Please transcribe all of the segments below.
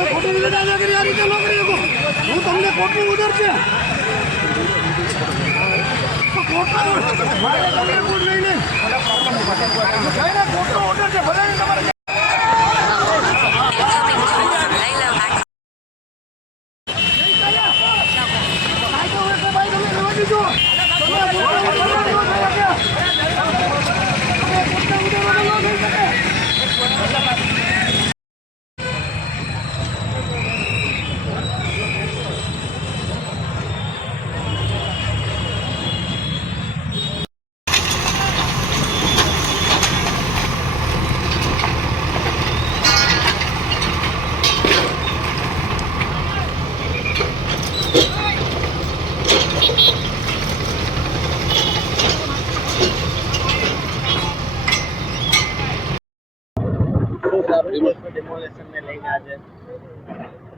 તમે ખોટી રીતે દાદાગીરી આ રીતે ન કરી શકો. હું તમને ખોટું ઉદર છે.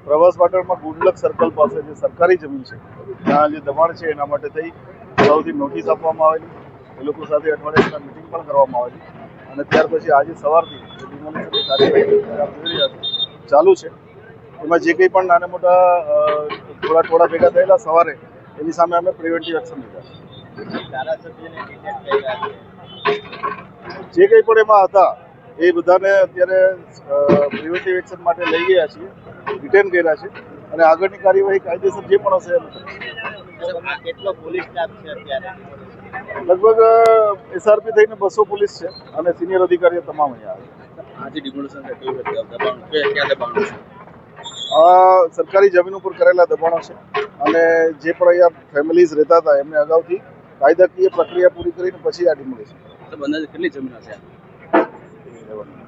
પ્રવાસ પાટણમાં ગુડલક સર્કલ પાસે જે સરકારી જમીન છે, ત્યાં જે દબાણ છે એના માટે થઈ સૌથી નોટિસ આપવામાં આવેલી. એ લોકો સાથે અઠવાડિયા મિટિંગ પણ કરવામાં આવેલી. અને ત્યાર પછી આજે સવારથી ચાલુ છે. એમાં જે કંઈ પણ નાના મોટા થોડા થોડા ભેગા થયેલા સવારે, એની સામે અમે પ્રિવેન્ટિવ એક્શન લીધા જે કંઈ પણ એમાં હતા એ બધાને અત્યારે પ્રિવેન્ટિવ એક્શન માટે લઈ ગયા છીએ રિટેન કર્યા છે અને આગળની કાર્યવાહી કાયદેસર જે પણ હશે લગભગ એસઆરપી થઈને બસો પોલીસ છે અને સિનિયર અધિકારીઓ તમામ અહીંયા આવે આ સરકારી જમીન ઉપર કરેલા દબાણો છે અને જે પણ અહીંયા ફેમિલીઝ રહેતા હતા એમને અગાઉથી કાયદાકીય પ્રક્રિયા પૂરી કરીને પછી આ ડિમોલેશન કેટલી જમીન હશે Come on.